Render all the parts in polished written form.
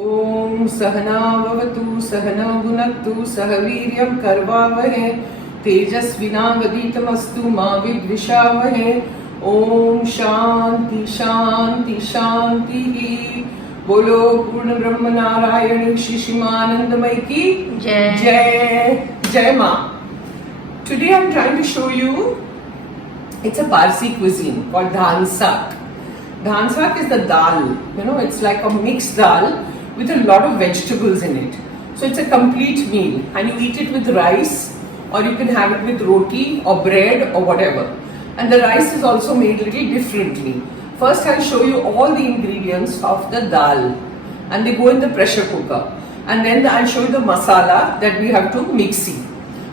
ओम सहना भवतु सहना भुनक्तु सह वीर्यं करवावहे तेजस्विनावधीतमस्तु मा विद्विषावहे। ओम शांति शांति शांति। बोलो पूर्ण ब्रह्म नारायण शिशिमानंदमय की जय जय जय माँ। Today I'm trying to show you, it's a Parsee cuisine called Dhansaak. Dhansaak is the dal, it's like a mixed dal with a lot of vegetables in it. So it's a complete meal and you eat it with rice or you can have it with roti or bread or whatever. And the rice is also made a little differently. First I'll show you all the ingredients of the dal and they go in the pressure cooker. And then I'll show you the masala that we have to mixie.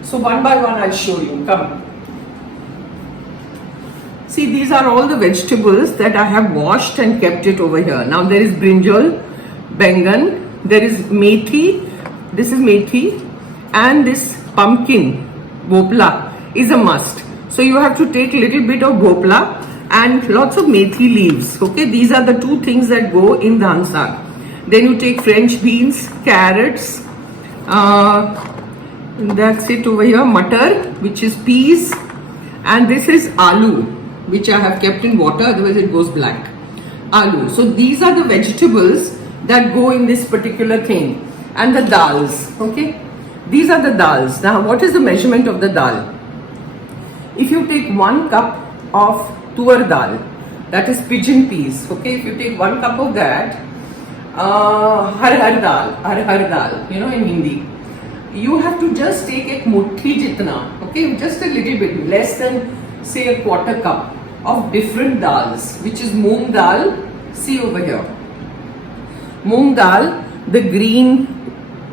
So one by one I'll show you. Come. See, these are all the vegetables that I have washed and kept it over here. Now there is brinjal, bangan, there is methi, this is methi, and this pumpkin, bhopla, is a must. So you have to take little bit of bhopla and lots of methi leaves. Okay, these are the two things that go in dhansaak. Then you take French beans, carrots, that's it over here, matar, which is peas, and this is aloo, which I have kept in water, otherwise it goes black. Aloo. So these are the vegetables that go in this particular thing. And the dals, okay? These are the dals. Now what is the measurement of the dal? If you take 1 cup of tuvar dal, that is pigeon peas, okay? If you take 1 cup of that, har dal, in Hindi. You have to just take a muthi jitna, okay? Just a little bit, less than say a quarter cup of different dals, which is mung dal. See over here, mung dal, the green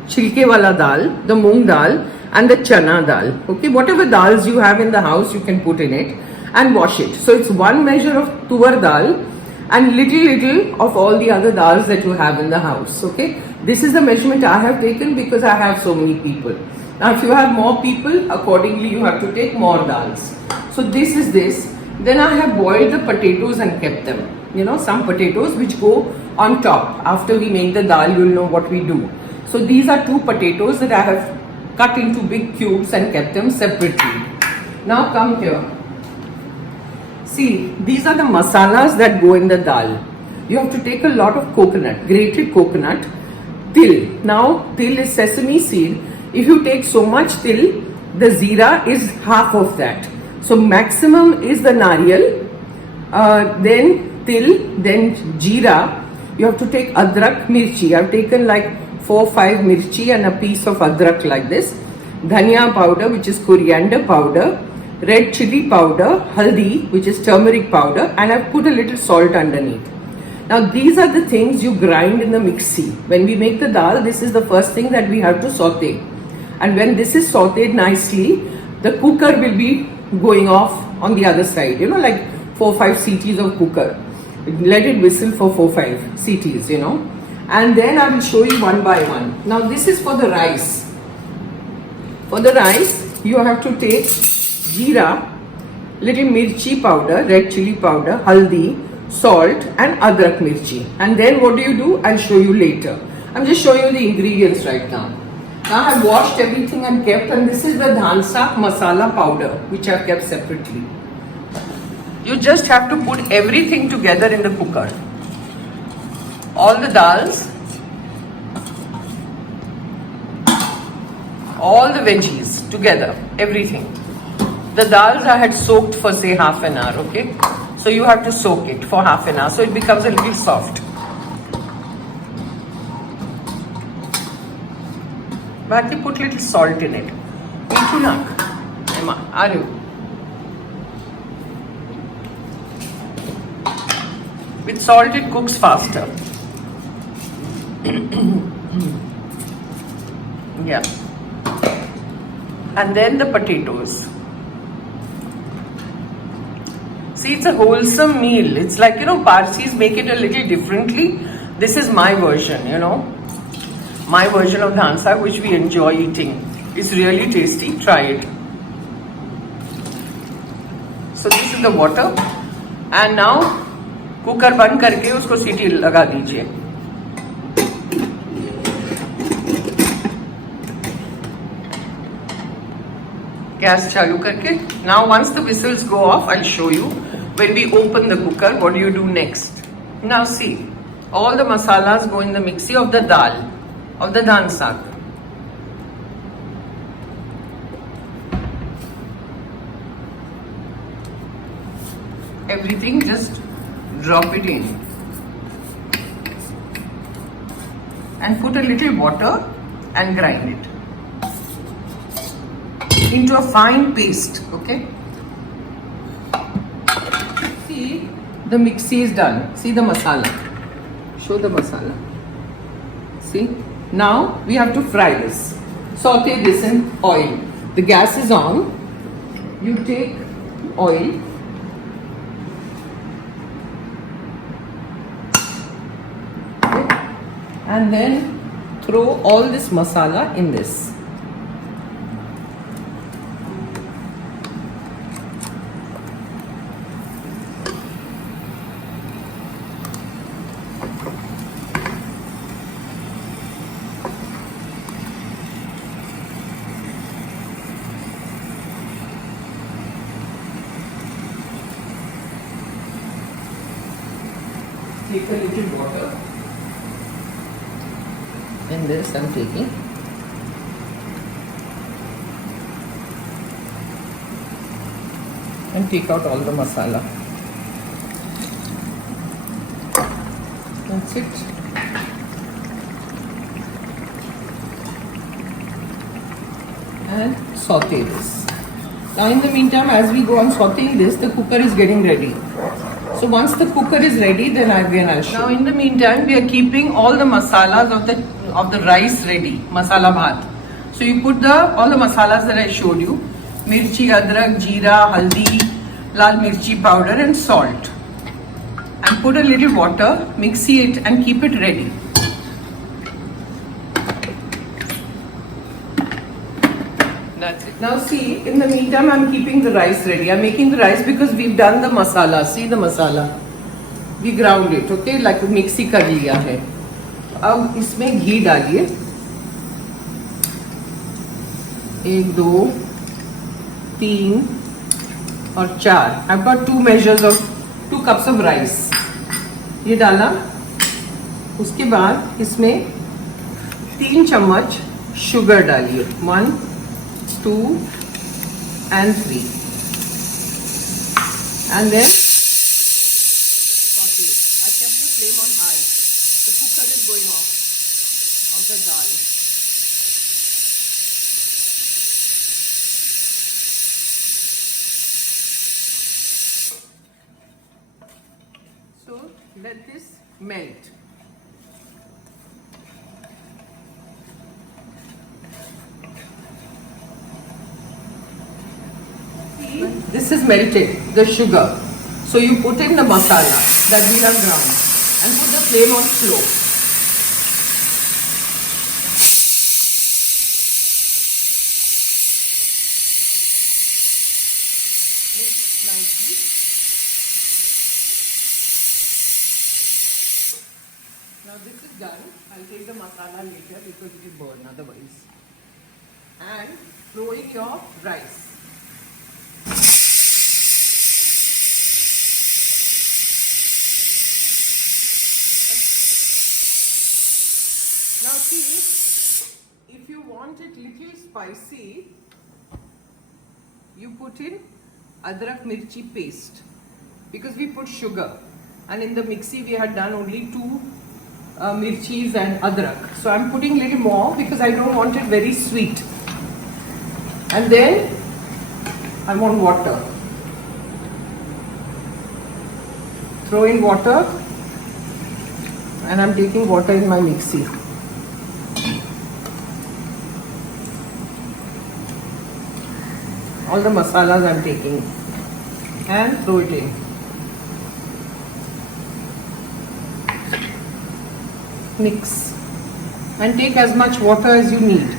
chilke wala dal, the mung dal, and the chana dal. Okay, whatever dals you have in the house, you can put in it and wash it. So it's 1 measure of tuvar dal and little of all the other dals that you have in the house. Okay, this is the measurement I have taken because I have so many people. Now if you have more people, accordingly you have to take more dals. So this is this. Then I have boiled the potatoes and kept them. Some potatoes which go on top. After we make the dal, you will know what we do. So these are 2 potatoes that I have cut into big cubes and kept them separately. Now come here. See, these are the masalas that go in the dal. You have to take a lot of coconut, grated coconut, til. Now, til is sesame seed. If you take so much til, the jeera is half of that. So maximum is the nariyal, then til, then jeera. You have to take adrak, mirchi. I have taken like 4-5 mirchi and a piece of adrak like this. Dhania powder, which is coriander powder. Red chilli powder, haldi, which is turmeric powder, and I've put a little salt underneath. Now these are the things you grind in the mixie. When we make the dal, this is the first thing that we have to saute. And when this is sauteed nicely, the cooker will be going off on the other side, like 4-5 CTs of cooker. Let it whistle for 4-5 CTs, and then I will show you one by one. Now this is for the rice. For the rice, you have to take jeera, little mirchi powder, red chili powder, haldi, salt, and adrak mirchi. And then what do? I'll show you later. I'm just showing you the ingredients right now. Now I have washed everything and kept, and this is the Dhansaak masala powder, which I've kept separately. You just have to put everything together in the cooker. All the dals, all the veggies together, everything. The dals I had soaked for say half an hour, okay? So you have to soak it for half an hour so it becomes a little soft. But you put little salt in it. With salt it cooks faster. Yeah. And then the potatoes. See, it's a wholesome meal. It's like, Parsees make it a little differently. This is my version, my version of Dhansaak, which we enjoy eating. It's really tasty. Try it. So this is the water. And now, cooker बंद करके उसको सीटी लगा दीजिए. gas chalu karke. Now once the whistles go off, I'll show you when we open the cooker what do you do next. Now see, all the masalas go in the mixie of the dal, of the dhansaak. Everything just drop it in and put a little water and grind it into a fine paste. Okay, see the mixie is done. See the masala, show the masala. See, now we have to fry this. Saute this in oil. The gas is on. You take oil, and then throw all this masala in this. Take a little water. In this I'm taking and take out all the masala. That's it. And saute this. Now in the meantime, as we go on sauteing this, the cooker is getting ready. So once the cooker is ready, then I'll show. Now in the meantime, we are keeping all the masalas of the rice ready, masala bhat. So you put all the masalas that I showed you, mirchi, adrak, jeera, haldi, lal mirchi powder and salt. And put a little water, mixie it and keep it ready. That's it. Now see, in the meantime I'm keeping the rice ready. I'm making the rice because we've done the masala. See the masala. We ground it, okay? Like mixie कर लिया है. अब इसमें घी डालिए. 1, 2, 3 और 4. I've got 2 cups of rice. ये डाला. उसके बाद इसमें 3 चम्मच शुगर डालिए. 1, 2 and 3. And then saute it. I kept the flame on high. The cooker is going off of the dal. So let this melt. This is melted, the sugar. So you put in the masala that we have ground and put the flame on slow. Mix nicely. Now this is done. I'll take the masala later because it will burn otherwise. And throw in your rice. Now see, if you want it little spicy, you put in adrak mirchi paste because we put sugar, and in the mixie we had done only 2 mirchis and adrak. So I'm putting little more because I don't want it very sweet. And then I want water. Throw in water, and I'm taking water in my mixie. All the masalas I'm taking and throw it in. Mix and take as much water as you need.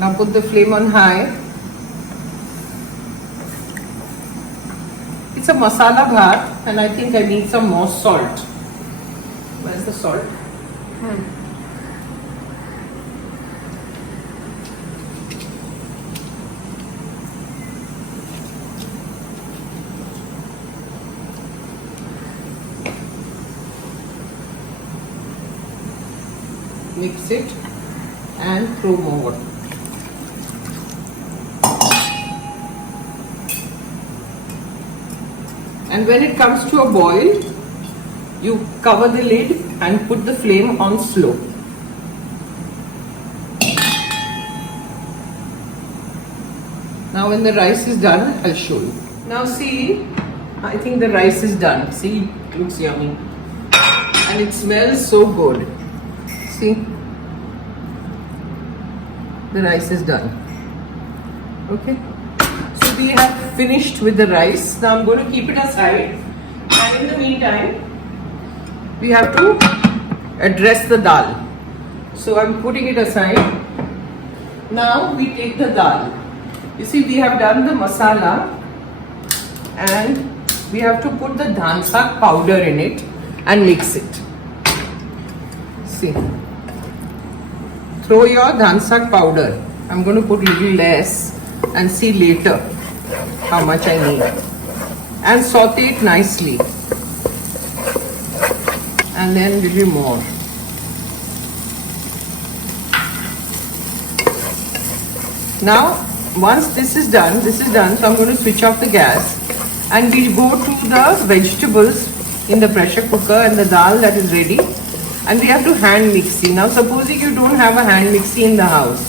Now put the flame on high. It's a masala bhat and I think I need some more salt. Where's the salt? Mix it and throw more water. And when it comes to a boil, you cover the lid and put the flame on slow. Now when the rice is done, I'll show you. Now see, I think the rice is done. See, it looks yummy. And it smells so good. See, the rice is done. Okay. So we have finished with the rice. Now I'm going to keep it aside. And in the meantime, we have to address the dal. So I'm putting it aside. Now we take the dal. You see, we have done the masala and we have to put the dhansaak powder in it and mix it. See, throw your dhansaak powder. I'm going to put little less and see later how much I need. And saute it nicely. And then little more. Now, once this is done, so I'm going to switch off the gas and we go to the vegetables in the pressure cooker and the dal that is ready, and we have to hand mixie. Now supposing you don't have a hand mixie in the house,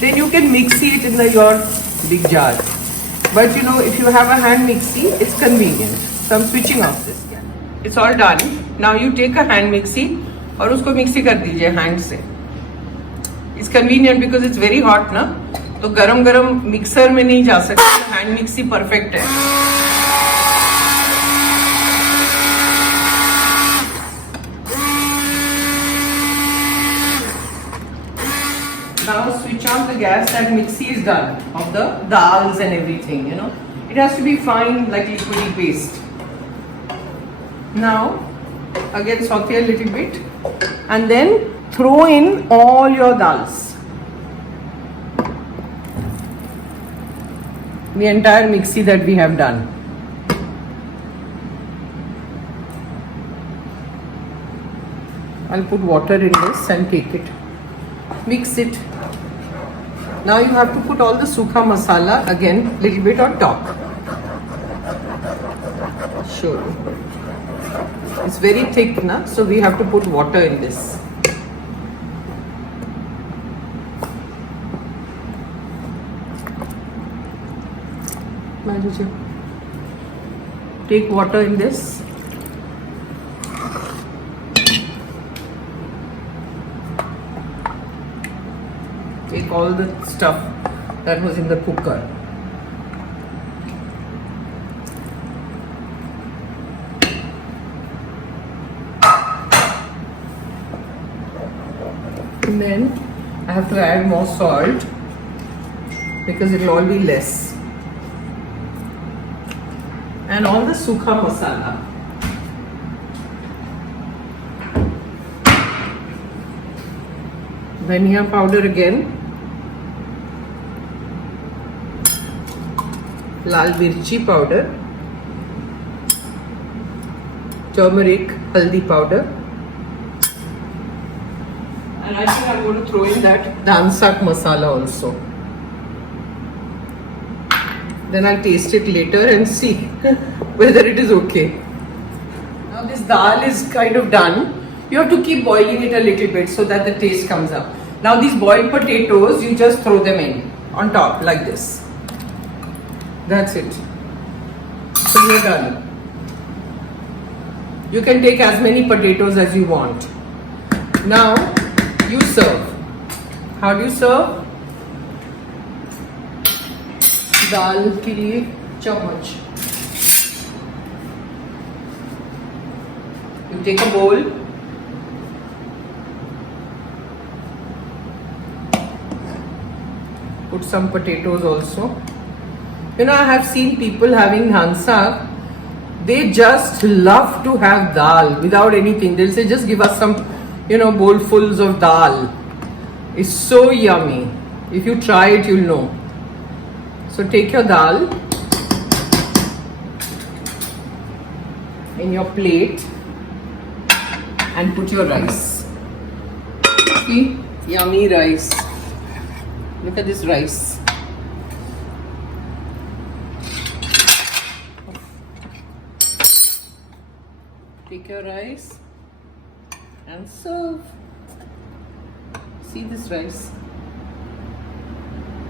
then you can mixie it in your big jar. But you know, if you have a hand mixie, it's convenient. So I'm switching off this. It's all done. Now you take a hand mixie और उसको mixie कर दीजिए hand से. It's convenient because it's very hot ना, तो गरम गरम mixer में नहीं जा सकते. हैंड मिक्सी परफेक्ट है. Now switch on the gas. That mixie is done of the dals and everything. You know, it has to be fine, like liquidy paste. Now again saute a little bit and then throw in all your dals. The entire mixie that we have done. I'll put water in this and take it. Mix it. Now you have to put all the sukha masala again, little bit on top. Sure. It's very thick, na? So we have to put water in this. Take water in this. Take all the stuff that was in the cooker. And then I have to add more salt because it will all be less. And all the sukha masala. Dhania powder again. Lal mirchi powder. Turmeric, haldi powder. And I think I'm going to throw in that Dhansaak masala also. Then I'll taste it later and see whether it is okay. Now this dal is kind of done. You have to keep boiling it a little bit so that the taste comes up. Now these boiled potatoes, you just throw them in on top like this. That's it. So you're done. You can take as many potatoes as you want. Now you serve. How do you serve? दाल के लिए चम्मच. You take a bowl. Put some potatoes also. You know, I have seen people having dhansaak. They just love to have dal without anything. They'll say, just give us some, bowlfuls of dal. It's so yummy. If you try it, you'll know. So take your dal in your plate and put your rice. crispy, yummy rice. Look at this rice. Take your rice and serve. See this rice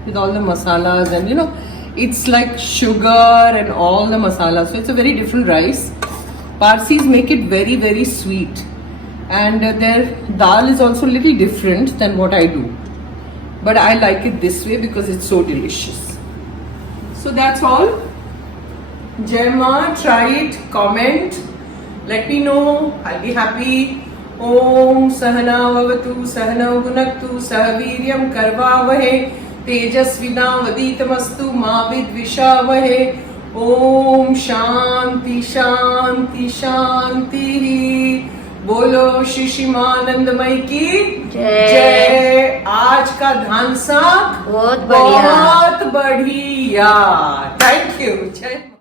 with all the masalas, and it's like sugar and all the masalas. So it's a very different rice. Parsees make it very, very sweet, and their dal is also a little different than what I do. But I like it this way because it's so delicious. So that's all. Gemma, try it, comment, let me know. I'll be happy. Om Sahana Vavatu Sahana Gunaktu Sahaviryam Karvavahe Tejasvina Vaditamastu Ma Vidvishavahe. Om Shanti Shanti Shanti. बोलो शिशिमानंदमय की जय। आज का धानसाक बहुत बढ़िया। बहुत बढ़िया। Thank you. जय।